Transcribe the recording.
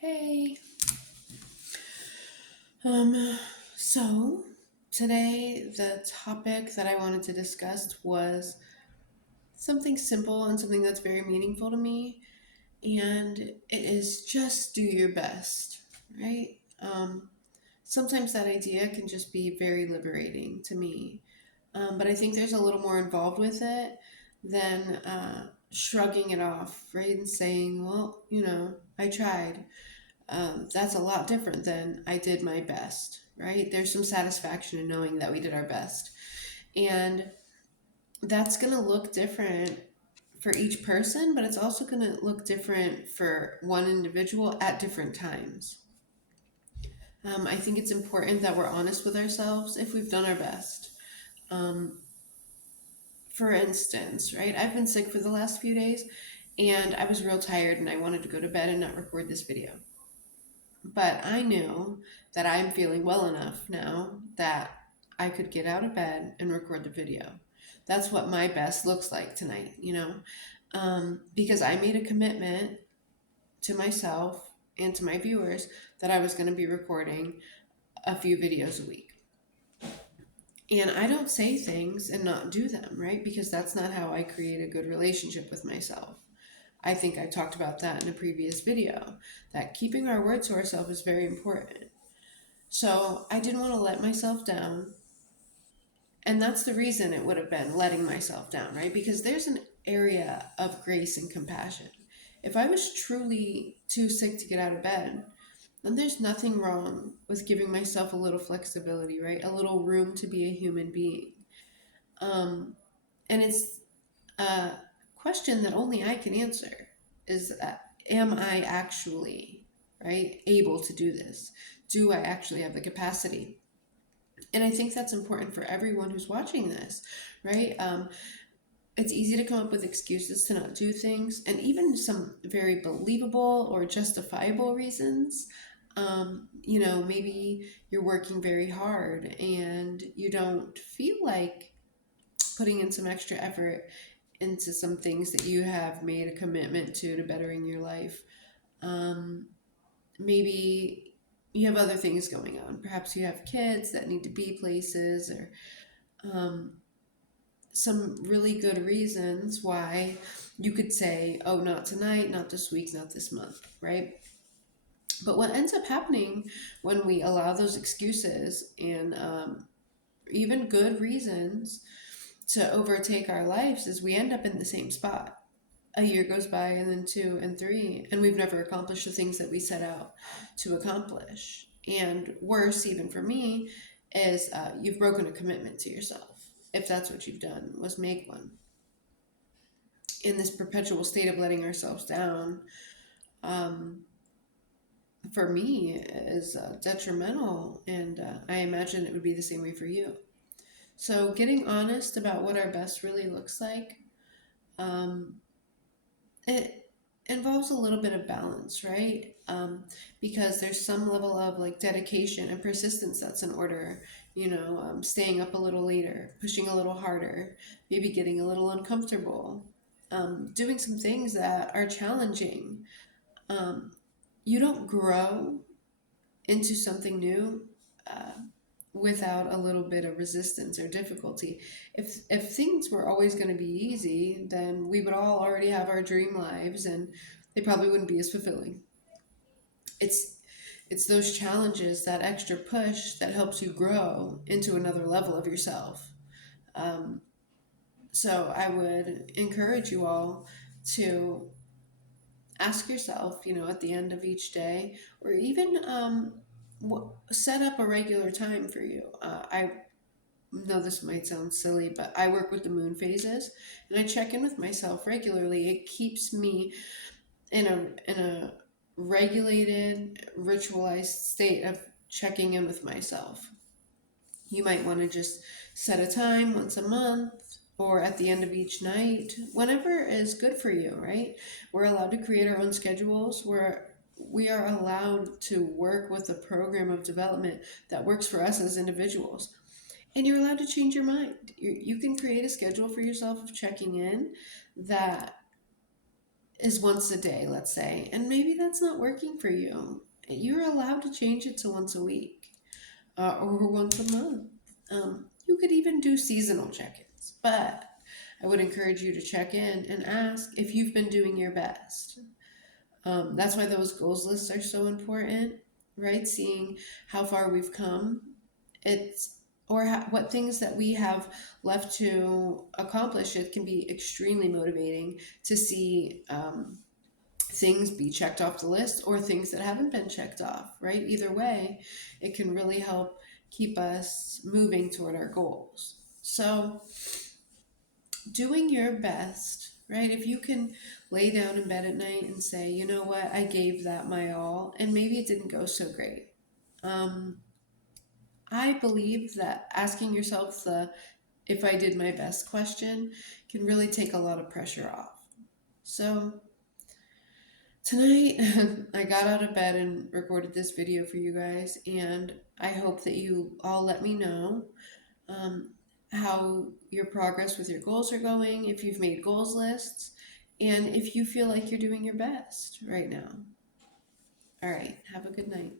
Hey. Um, so today the topic that I wanted to discuss was something simple and something that's very meaningful to me, and it is just do your best, right? Sometimes that idea can just be very liberating to me, but I think there's a little more involved with it than shrugging it off, right? And saying, well, I tried. That's a lot different than I did my best, right? There's some satisfaction in knowing that we did our best. And that's going to look different for each person, but it's also going to look different for one individual at different times. I think it's important that we're honest with ourselves if we've done our best. Um, for instance, right, I've been sick for the last few days and I was real tired and I wanted to go to bed and not record this video. But I knew that I'm feeling well enough now that I could get out of bed and record the video. That's what my best looks like tonight, because I made a commitment to myself and to my viewers that I was going to be recording a few videos a week. And I don't say things and not do them, right? Because that's not how I create a good relationship with myself. I think I talked about that in a previous video, that keeping our word to ourselves is very important. So I didn't want to let myself down. And that's the reason it would have been letting myself down, right? Because there's an area of grace and compassion. If I was truly too sick to get out of bed, then there's nothing wrong with giving myself a little flexibility, right? A little room to be a human being. Um, and it's a question that only I can answer is am I actually, right, able to do this? Do I actually have the capacity? And I think that's important for everyone who's watching this, right? It's easy to come up with excuses to not do things, and even some very believable or justifiable reasons. Maybe you're working very hard and you don't feel like putting in some extra effort into some things that you have made a commitment to bettering your life. Um, Maybe you have other things going on. Perhaps you have kids that need to be places, or um, some really good reasons why you could say, oh, not tonight, not this week, not this month, right? But what ends up happening when we allow those excuses and even good reasons to overtake our lives is we end up in the same spot. A year goes by, and then two and three, and we've never accomplished the things that we set out to accomplish. And worse, even for me, is you've broken a commitment to yourself, if that's what you've done, was make one. In this perpetual state of letting ourselves down, um, for me, is detrimental, and I imagine it would be the same way for you. So, getting honest about what our best really looks like, um, it involves a little bit of balance, right? Because there's some level of like dedication and persistence that's in order. Staying up a little later, pushing a little harder, maybe getting a little uncomfortable, doing some things that are challenging. Um, you don't grow into something new uh, without a little bit of resistance or difficulty. If things were always going to be easy, then we would all already have our dream lives, and they probably wouldn't be as fulfilling. It's it's those challenges, that extra push that helps you grow into another level of yourself. Um, so I would encourage you all to ask yourself, at the end of each day, or even set up a regular time for you. I know this might sound silly, but I work with the moon phases, and I check in with myself regularly. It keeps me in a regulated, ritualized state of checking in with myself. You might want to just set a time once a month or at the end of each night, whenever is good for you, right? We're allowed to create our own schedules. We are allowed to work with a program of development that works for us as individuals. And you're allowed to change your mind. You can create a schedule for yourself of checking in that is once a day, let's say, and maybe that's not working for you. You're allowed to change it to once a week, or once a month. You could even do seasonal check ins, but I would encourage you to check in and ask if you've been doing your best. That's why those goals lists are so important, right? Seeing how far we've come, it's or what things that we have left to accomplish. It can be extremely motivating to see things be checked off the list or things that haven't been checked off, right? Either way, it can really help keep us moving toward our goals. So, doing your best, right? If you can lay down in bed at night and say, you know what, I gave that my all, and maybe it didn't go so great. Um, I believe that asking yourself the if I did my best question can really take a lot of pressure off. So, tonight, I got out of bed and recorded this video for you guys, and I hope that you all let me know um, how your progress with your goals are going, if you've made goals lists, and if you feel like you're doing your best right now. All right, have a good night.